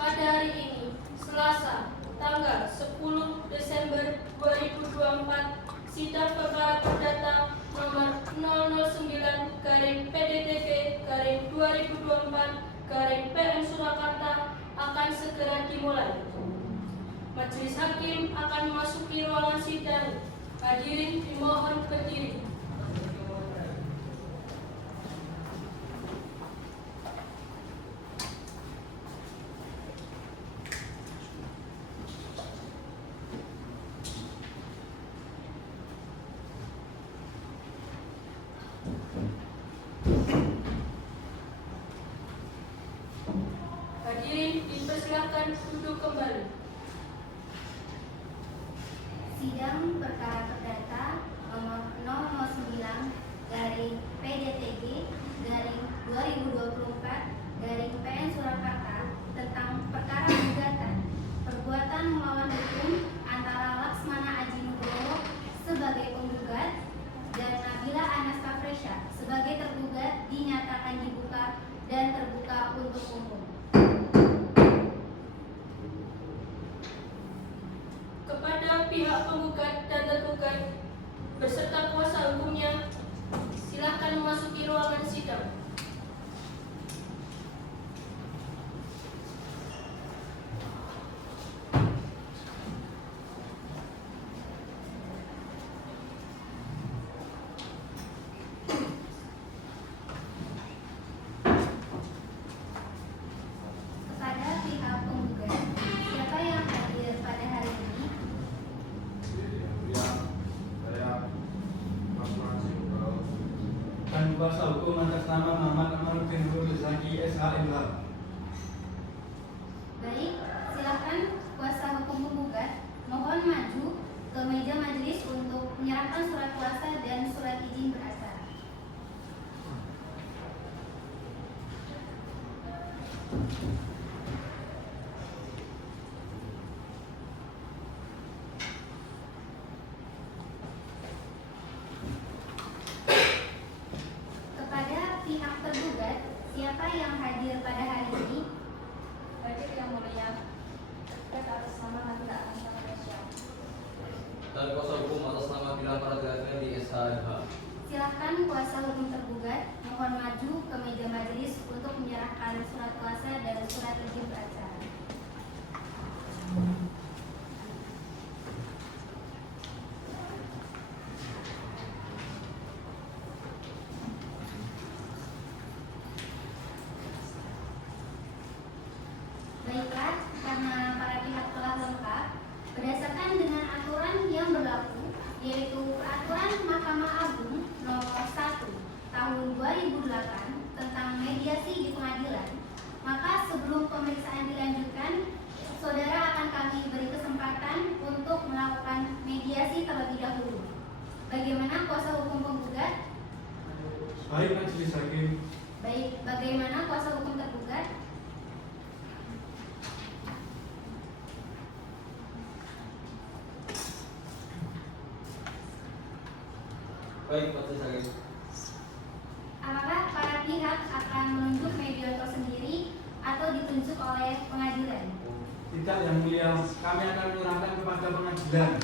Pada hari ini, Selasa, tanggal 10 Desember 2024, sidang perkara perdata nomor 009-PDTP-2024-PM Surakarta akan segera dimulai. Majelis Hakim akan memasuki ruangan sidang. Hadirin dimohon berdiri. Hadirin dipersilakan duduk kembali. Sidang perkara perdata nomor 009-PDTG-2024-PN Surakarta tentang perkara gugatan perbuatan melawan hukum antara Laksmana Aji Nugroho sebagai penggugat dan Nabila Anastasia sebagai tergugat dinyatakan dibuka dan terbuka untuk umum. Kepada pihak penggugat dan tergugat beserta kuasa hukumnya, silakan memasuki ruangan sidang. Kepada pihak penggugat, siapa yang hadir pada hari ini? Dan kuasa hukum atas nama Muhammad Amanuddin Nurul Zaki SHMH. Baik, silakan kuasa hukum penggugat mohon maju ke meja majelis untuk menyerahkan surat kuasa dan surat izin beracara. Kepada pihak tergugat, siapa yang hadir pada hari ini? Hadir yang mulia, atas nama Nabila Anastasia. Dan kuasa hukum atas nama Bilang Paragraf di SHMH. Silakan kuasa hukum tergugat mohon maju ke meja majelis untuk menyerahkan surat kuasa dan surat izin beracara. Baiklah, karena para pihak telah lengkap, berdasarkan dengan aturan yang berlaku, yaitu Peraturan Mahkamah Agung Nomor 1 Tahun 2008 tentang mediasi di pengadilan, maka sebelum pemeriksaan dilanjutkan, saudara akan kami beri kesempatan untuk melakukan mediasi terlebih dahulu. Bagaimana kuasa hukum penggugat? Baik Majelis Hakim. Baik, bagaimana kuasa hukum tergugat? Baik, Majelis Hakim. Apakah para pihak akan menunjuk mediator sendiri atau ditunjuk oleh pengadilan? Tidak yang mulia, kami akan menyerahkan kepada pengadilan.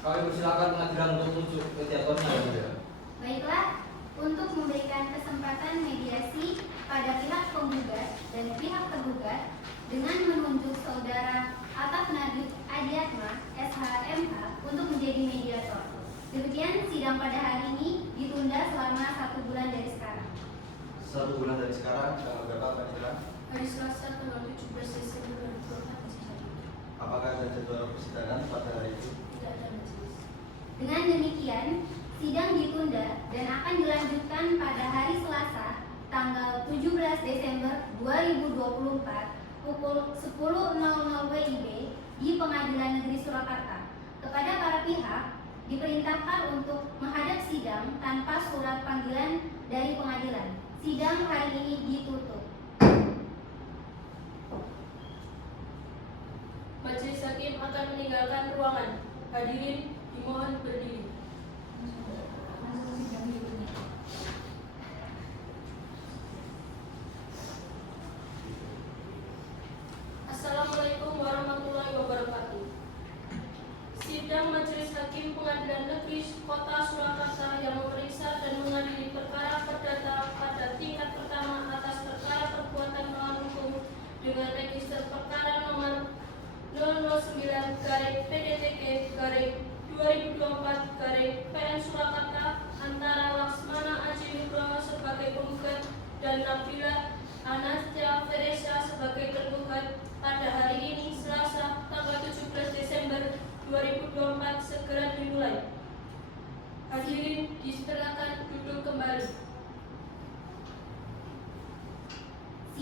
Kami persilakan pengadilan untuk menunjuk mediatornya, ya mulia. Baiklah, untuk memberikan kesempatan mediasi pada pihak penggugat dan pihak tergugat dengan menunjuk saudara Ataf Nadif Adiatma SHMH untuk menjadi mediator. Demikian sidang pada hari ini ditunda selama 1 bulan dari sekarang. 1 bulan dari sekarang, tanggal berapa pengadilan? Hari Selasa tanggal 17 Desember 2024. Apakah ada jadwal persidangan pada hari itu? Tidak ada majelis. Dengan demikian, sidang ditunda dan akan dilanjutkan pada hari Selasa tanggal 17 Desember 2024 pukul 10.00 WIB di Pengadilan Negeri Surakarta. Kepada para pihak diperintahkan untuk menghadap sidang tanpa surat panggilan dari pengadilan. Sidang hari ini ditutup. Majelis Hakim akan meninggalkan ruangan. Hadirin dimohon berdiri.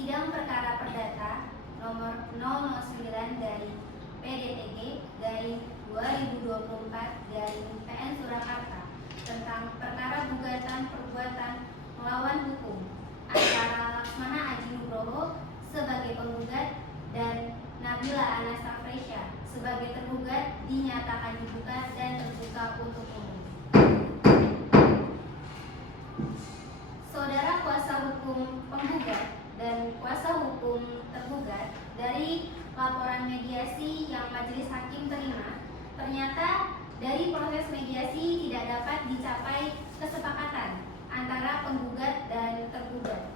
sidang perkara perdata nomor 009 dari PDTG dari 2024 dari PN Surakarta tentang perkara gugatan perbuatan melawan hukum antara Laksmana Aji Nugroho sebagai penggugat dan Nabila Anastasia sebagai tergugat dinyatakan dibuka dan terbuka untuk umum. Saudara kuasa hukum penggugat dan kuasa hukum tergugat dari laporan mediasi yang majelis hakim terima, ternyata dari proses mediasi tidak dapat dicapai kesepakatan antara penggugat dan tergugat.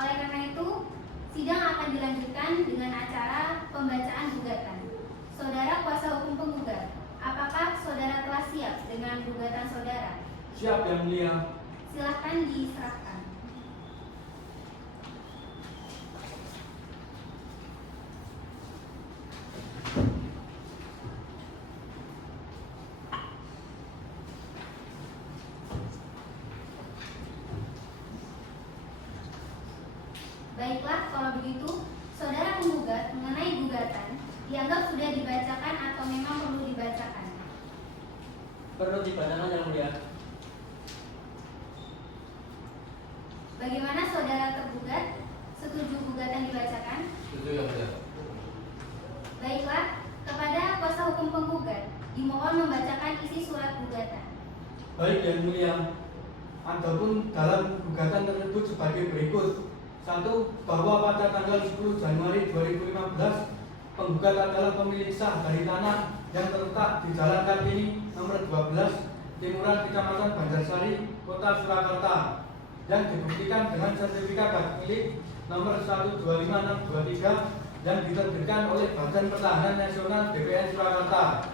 Oleh karena itu, sidang akan dilanjutkan dengan acara pembacaan gugatan. Saudara kuasa hukum penggugat, apakah saudara telah siap dengan gugatan saudara? Siap Yang Mulia. Silahkan diserahkan. Baiklah, kalau begitu, saudara penggugat mengenai gugatan dianggap sudah dibacakan atau memang perlu dibacakan? Perlu dibacakan Yang Mulia. Bagaimana saudara tergugat? Setuju gugatan dibacakan? Setuju Yang Mulia. Baiklah, kepada kuasa hukum penggugat dimohon membacakan isi surat gugatan. Baik Yang Mulia. Adapun dalam gugatan tersebut sebagai berikut. 1. Bahwa pada tanggal 10 Januari 2015 penggugat adalah pemilik sah dari tanah yang terletak di Jalan Kartini nomor 12 Timuran Kecamatan Banjarsari, Kota Surakarta yang dibuktikan dengan sertifikat hak milik nomor 12563 yang diterbitkan oleh Badan Pertahanan Nasional BPN Surakarta.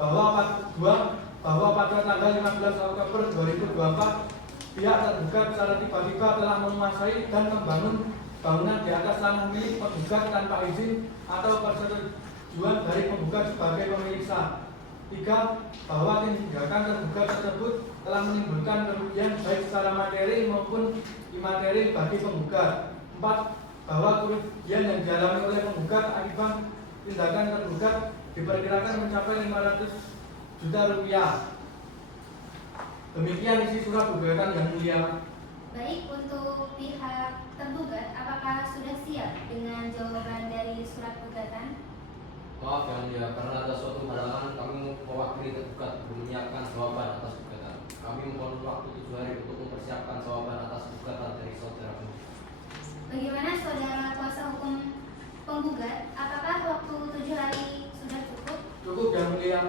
Bahwa pada tanggal 15 Oktober 2024 pihak tergugat secara tiba-tiba telah menguasai dan membangun bangunan di atas tanah milik penggugat tanpa izin atau persetujuan dari penggugat sebagai pemilik sah. 3. Bahwa tindakan tergugat tersebut telah menimbulkan kerugian baik secara materi maupun imateri bagi penggugat. 4. Bahwa kerugian yang dialami oleh penggugat akibat tindakan tergugat diperkirakan mencapai 500 juta rupiah. Demikian isi surat gugatan Yang Mulia. Baik, untuk pihak tergugat, apakah sudah siap dengan jawaban dari surat gugatan? Maaf Yang Mulia, karena ada suatu halangan kami mewakili tergugat menyiapkan jawaban atas gugatan. Kami mohon waktu 7 hari untuk mempersiapkan jawaban atas gugatan dari saudara penggugat. Bagaimana saudara kuasa hukum penggugat? Apakah waktu 7 hari sudah cukup? Cukup Yang Mulia.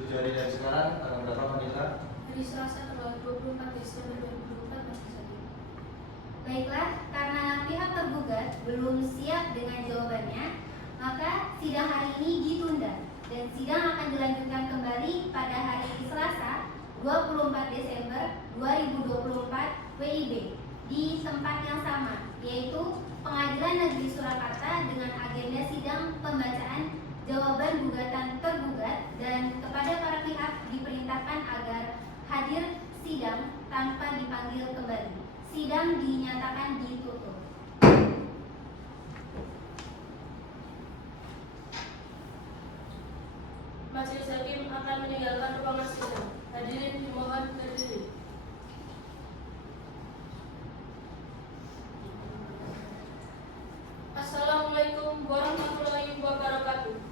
7 hari dari sekarang, tanggal berapa Manila? Hari Selasa tanggal 24 Desember 2024 masih saja. Baiklah, karena pihak tergugat belum siap dengan jawabannya, maka sidang hari ini ditunda dan sidang akan dilanjutkan kembali pada hari Selasa 24 Desember 2024 WIB di tempat yang sama, yaitu Pengadilan Negeri Surakarta dengan agenda sidang pembacaan jawaban gugatan tergugat dan kepada para pihak diperintahkan agar hadir sidang tanpa dipanggil kembali. Sidang dinyatakan ditutup. Majelis hakim akan meninggalkan ruangan sidang. Hadirin dimohon berdiri. Assalamualaikum warahmatullahi wabarakatuh.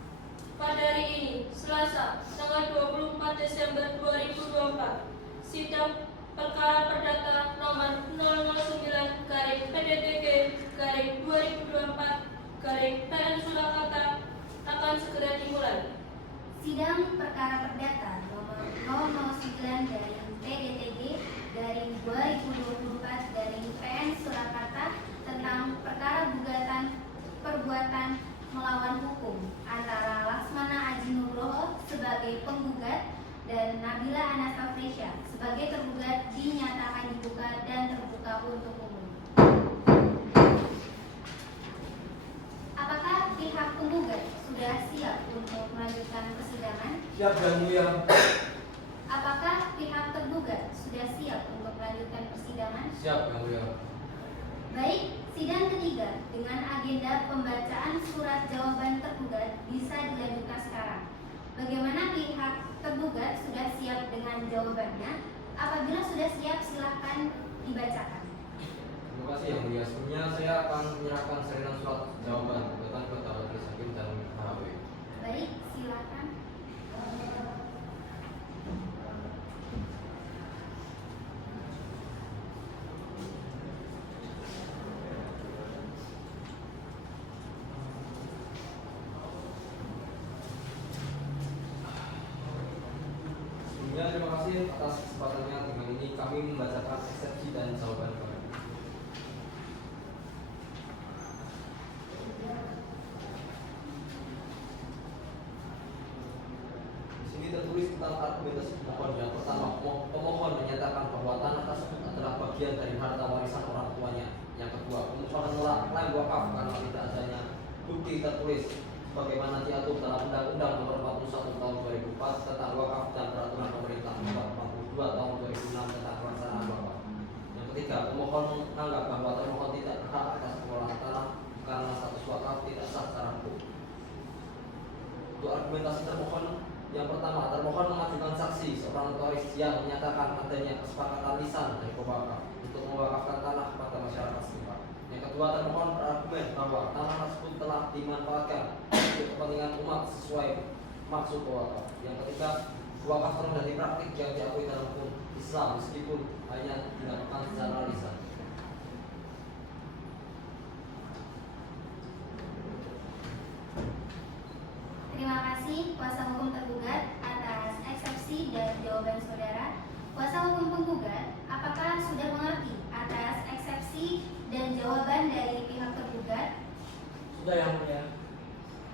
Pada hari ini, Selasa, tanggal 24 Desember 2024, sidang perkara perdata nomor 009-PDTG-2024-PN Surakarta akan segera dimulai. Sidang perkara perdata nomor 009 dari PDTG dari 2024 dari PN Surakarta tentang perkara gugatan perbuatan melawan hukum antara Laksmana Aji Nugroho sebagai penggugat dan Nabila Anastasia sebagai tergugat dinyatakan dibuka dan terbuka untuk umum. Apakah pihak penggugat sudah siap untuk melanjutkan persidangan? Siap Yang Mulia. Apakah pihak tergugat sudah siap untuk melanjutkan persidangan? Siap yang mulia. Baik, sidang ketiga dengan agenda pembacaan surat jawaban tergugat bisa dilanjutkan sekarang. Bagaimana pihak tergugat sudah siap dengan jawabannya? Apabila sudah siap, silahkan dibacakan. Terima kasih yang mulia. Sebelumnya saya akan menyerahkan salinan surat jawaban gugatan kepada Majelis Hakim dan KHW. Baik, silakan. Sebelumnya terima kasih atas kesempatannya. Dengan ini kami membacakan eksepsi dan jawaban kami. Di sini tertulis tentang argumentasi pemohon. Yang pertama, pemohon menyatakan bahwa tanah tersebut adalah bagian dari harta warisan orang tuanya. Yang kedua, pemohon menolak klaim wakaf karena tidak adanya bukti tertulis sebagaimana diatur dalam Undang-Undang Nomor 41 Tahun 2004 tentang wakaf dan Peraturan Pemerintah Nomor 42 Tahun 2006 tentang pelaksanaan wakaf. Yang ketiga, pemohon menganggap bahwa termohon tidak berhak atas pengelolaan tanah karena status wakaf tidak sah secara hukum. Untuk argumentasi termohon, yang pertama, termohon mengajukan saksi seorang notaris yang menyatakan adanya kesepakatan lisan dari pewakaf untuk mewakafkan tanah kepada masyarakat setempat. Yang kedua, termohon berargumen bahwa tanah tersebut telah dimanfaatkan untuk kepentingan umat sesuai maksud pewakaf. Yang ketiga, wakaf telah menjadi praktik yang diakui dalam hukum Islam meskipun hanya dilakukan secara lisan. Terima kasih kuasa hukum tergugat atas eksepsi dan jawaban saudara. Kuasa hukum penggugat, apakah sudah mengerti atas eksepsi dan jawaban dari pihak tergugat? Sudah yang mulia.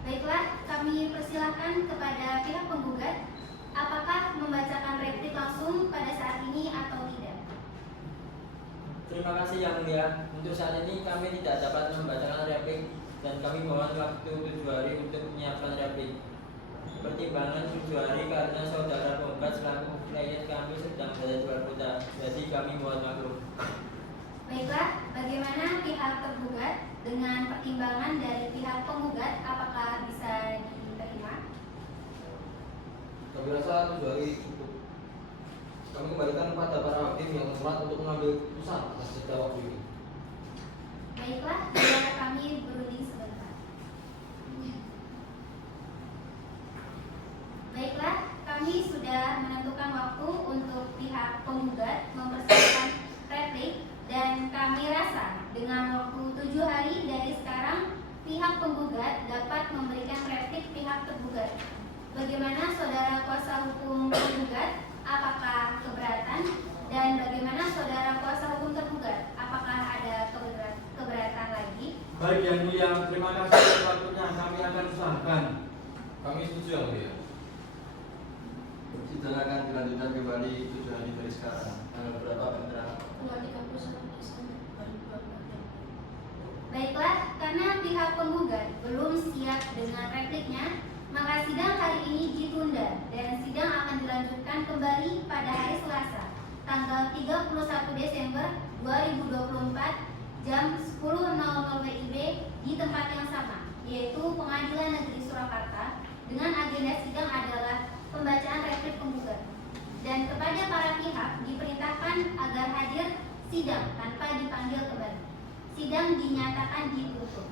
Baiklah, kami persilahkan kepada pihak penggugat apakah membacakan replik langsung pada saat ini atau tidak. Terima kasih yang mulia. Untuk saat ini kami tidak dapat membacakan replik dan kami mohon waktu 7 hari untuk menyiapkan replik. Pertimbangan 7 hari karena saudara penggugat selaku klien kami sedang berada di luar kota, jadi kami mohon maklum. Baiklah, bagaimana pihak tergugat dengan pertimbangan dari pihak penggugat, apakah bisa diterima? Kami rasa 7 hari cukup. Kami kembalikan kepada para hakim yang tepat untuk mengambil keputusan atas jeda waktu ini. Baiklah, biar kami berunding sebentar. Baiklah, kami sudah menentukan waktu untuk pihak penggugat mempersiapkan replik dan kami rasa dengan waktu 7 hari dari sekarang pihak penggugat dapat memberikan replik pihak tergugat. Bagaimana saudara kuasa hukum penggugat? Apakah keberatan? Dan bagaimana saudara kuasa hukum tergugat? Apakah ada keberatan lagi? Baik yang mulia, terima kasih atas waktunya. Kami akan usahakan. Kami setuju yang mulia. Sidang akan dilanjutkan kembali 7 hari dari sekarang. Tanggal berapa Pak? Tanggal 31 Desember 2024. Baiklah, karena pihak penggugat belum siap dengan repliknya, maka sidang hari ini ditunda dan sidang akan dilanjutkan kembali pada hari Selasa, tanggal 31 Desember 2024 jam 10.00 WIB di tempat yang sama, yaitu Pengadilan Negeri Surakarta, dengan agenda sidang adalah pembacaan replik penggugat. Dan kepada para pihak diperintahkan agar hadir sidang tanpa dipanggil kembali. Sidang dinyatakan ditutup.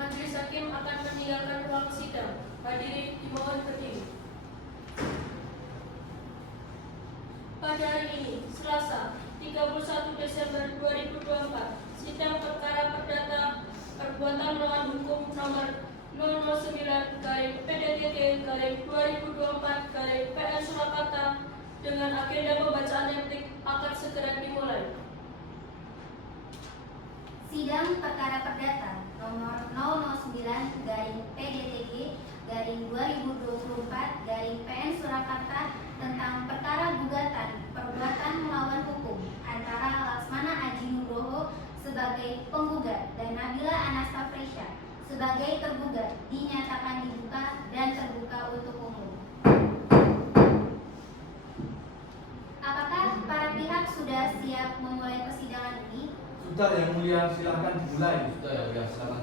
Majelis Hakim akan meninggalkan ruang sidang. Hadirin dimohon berdiri. Pada hari ini, Selasa, 31 Desember 2024, sidang perkara perdata perbuatan melawan hukum nomor 009-PDTT-2024-PN Surakarta dengan agenda pembacaan replik akan segera dimulai. Sidang perkara perdata nomor 009-PDTG-2024-PN Surakarta tentang perkara gugatan perbuatan melawan hukum antara Laksmana Aji Nugroho sebagai penggugat dan Nabila Anastafresya sebagai tergugat dinyatakan dibuka dan terbuka untuk umum. Sudah yang mulia, silahkan dimulai. Sudah ya, silakan.